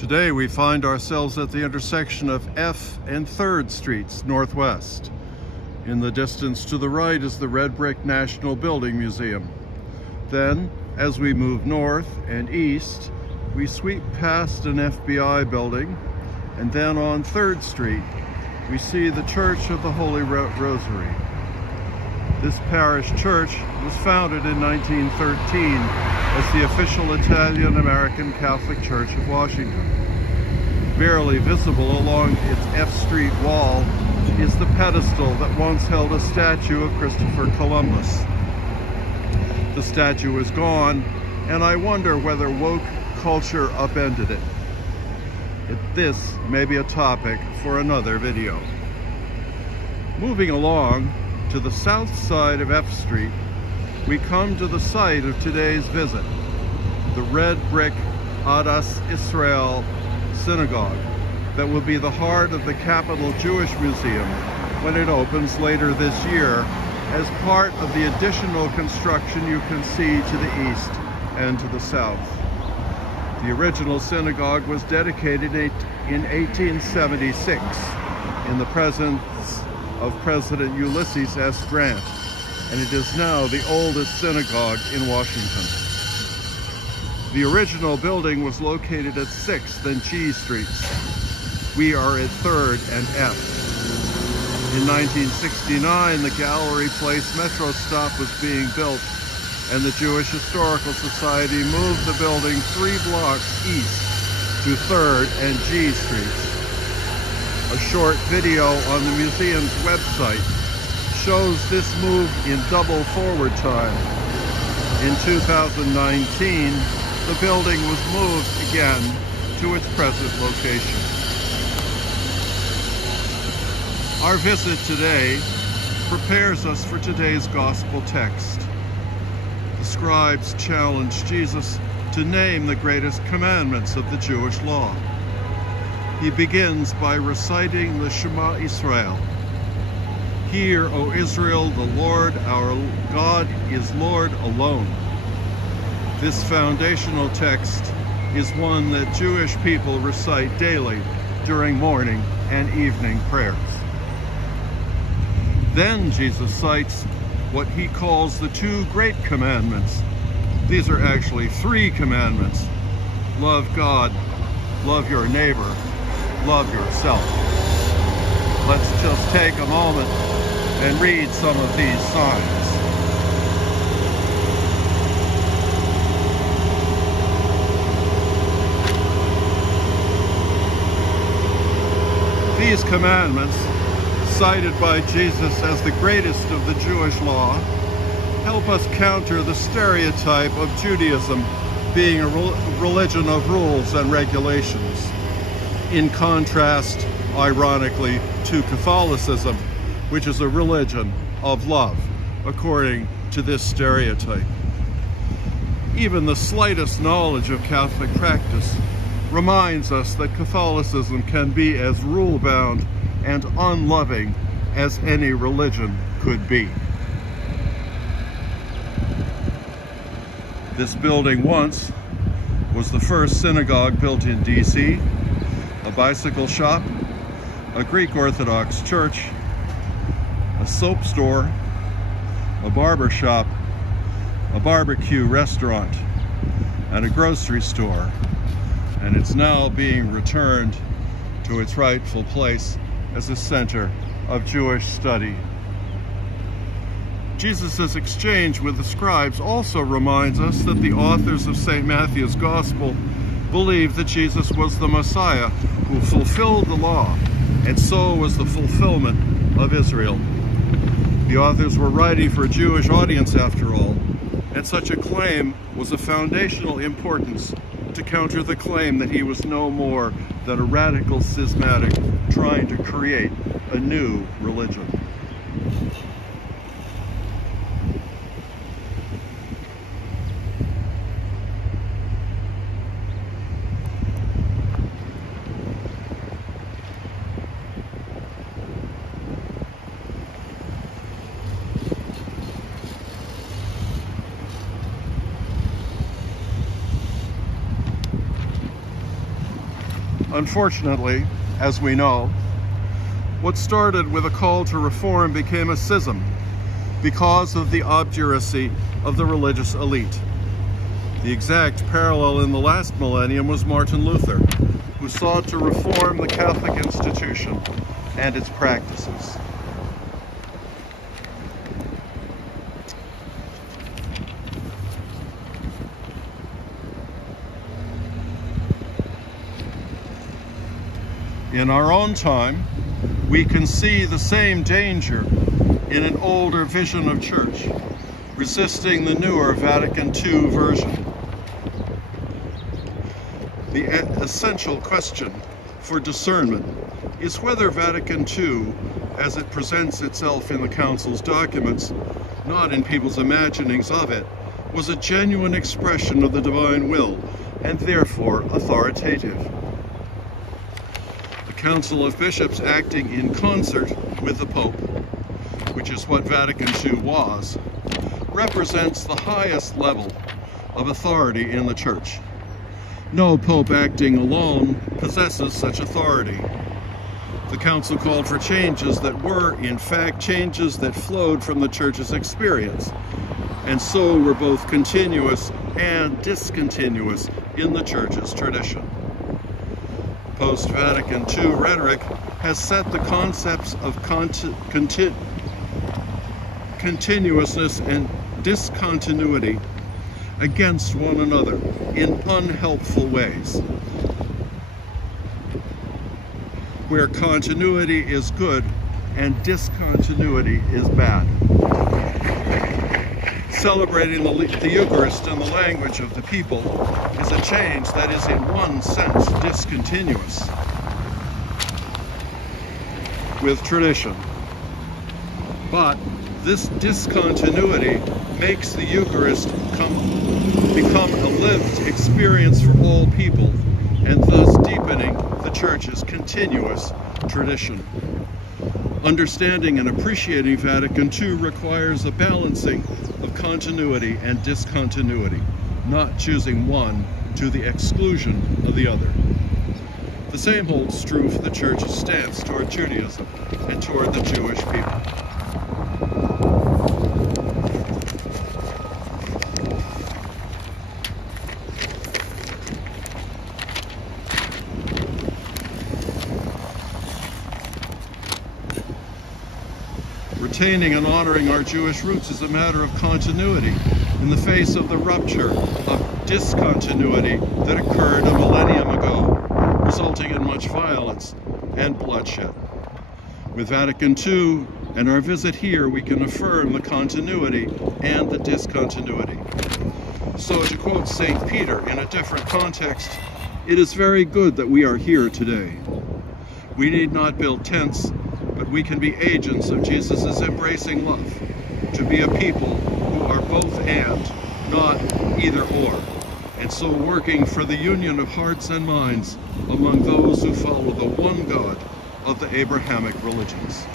Today we find ourselves at the intersection of F and 3rd Streets Northwest. In the distance to the right is the Red Brick National Building Museum. Then, as we move north and east, we sweep past an FBI building, and then on 3rd Street, we see the Church of the Holy Rosary. This parish church was founded in 1913 as the official Italian-American Catholic Church of Washington. Barely visible along its F Street wall is the pedestal that once held a statue of Christopher Columbus. The statue is gone, and I wonder whether woke culture upended it. This may be a topic for another video. Moving along to the south side of F Street, we come to the site of today's visit, the red brick Adas Israel synagogue that will be the heart of the Capitol Jewish Museum when it opens later this year as part of the additional construction you can see to the east and to the south. The original synagogue was dedicated in 1876 in the presence of President Ulysses S. Grant, and it is now the oldest synagogue in Washington. The original building was located at 6th and G Streets. We are at 3rd and F. In 1969, the Gallery Place metro stop was being built, and the Jewish Historical Society moved the building 3 blocks east to 3rd and G Streets. A short video on the museum's website shows this move in double forward time. In 2019, the building was moved again to its present location. Our visit today prepares us for today's gospel text. The scribes challenged Jesus to name the greatest commandments of the Jewish law. He begins by reciting the Shema Israel. Hear, O Israel, the Lord our God is Lord alone. This foundational text is one that Jewish people recite daily during morning and evening prayers. Then Jesus cites what he calls the 2 great commandments. These are actually 3 commandments. Love God, love your neighbor, love yourself. Let's just take a moment and read some of these signs. These commandments, cited by Jesus as the greatest of the Jewish law, help us counter the stereotype of Judaism being a religion of rules and regulations, in contrast, ironically, to Catholicism, which is a religion of love, according to this stereotype. Even the slightest knowledge of Catholic practice reminds us that Catholicism can be as rule-bound and unloving as any religion could be. This building once was the first synagogue built in D.C., a bicycle shop, a Greek Orthodox church, a soap store, a barber shop, a barbecue restaurant, and a grocery store, and it's now being returned to its rightful place as a center of Jewish study. Jesus' exchange with the scribes also reminds us that the authors of St. Matthew's Gospel believed that Jesus was the Messiah who fulfilled the law, and so was the fulfillment of Israel. The authors were writing for a Jewish audience, after all, and such a claim was of foundational importance to counter the claim that he was no more than a radical schismatic trying to create a new religion. Unfortunately, as we know, what started with a call to reform became a schism because of the obduracy of the religious elite. The exact parallel in the last millennium was Martin Luther, who sought to reform the Catholic institution and its practices. In our own time, we can see the same danger in an older vision of church, resisting the newer Vatican II version. The essential question for discernment is whether Vatican II, as it presents itself in the Council's documents, not in people's imaginings of it, was a genuine expression of the divine will and therefore authoritative. The Council of Bishops, acting in concert with the Pope, which is what Vatican II was, represents the highest level of authority in the Church. No Pope acting alone possesses such authority. The Council called for changes that were, in fact, changes that flowed from the Church's experience, and so were both continuous and discontinuous in the Church's tradition. Post-Vatican II rhetoric has set the concepts of continuousness and discontinuity against one another in unhelpful ways, where continuity is good and discontinuity is bad. Celebrating the Eucharist in the language of the people is a change that is in one sense discontinuous with tradition. But this discontinuity makes the Eucharist become a lived experience for all people, and thus deepening the Church's continuous tradition. Understanding and appreciating Vatican II requires a balancing of continuity and discontinuity, not choosing one to the exclusion of the other. The same holds true for the Church's stance toward Judaism and toward the Jewish people. Retaining and honoring our Jewish roots is a matter of continuity in the face of the rupture of discontinuity that occurred a millennium ago, resulting in much violence and bloodshed. With Vatican II and our visit here, we can affirm the continuity and the discontinuity. So, to quote St. Peter in a different context, it is very good that we are here today. We need not build tents, but we can be agents of Jesus' embracing love, to be a people who are both and, not either or, and so working for the union of hearts and minds among those who follow the one God of the Abrahamic religions.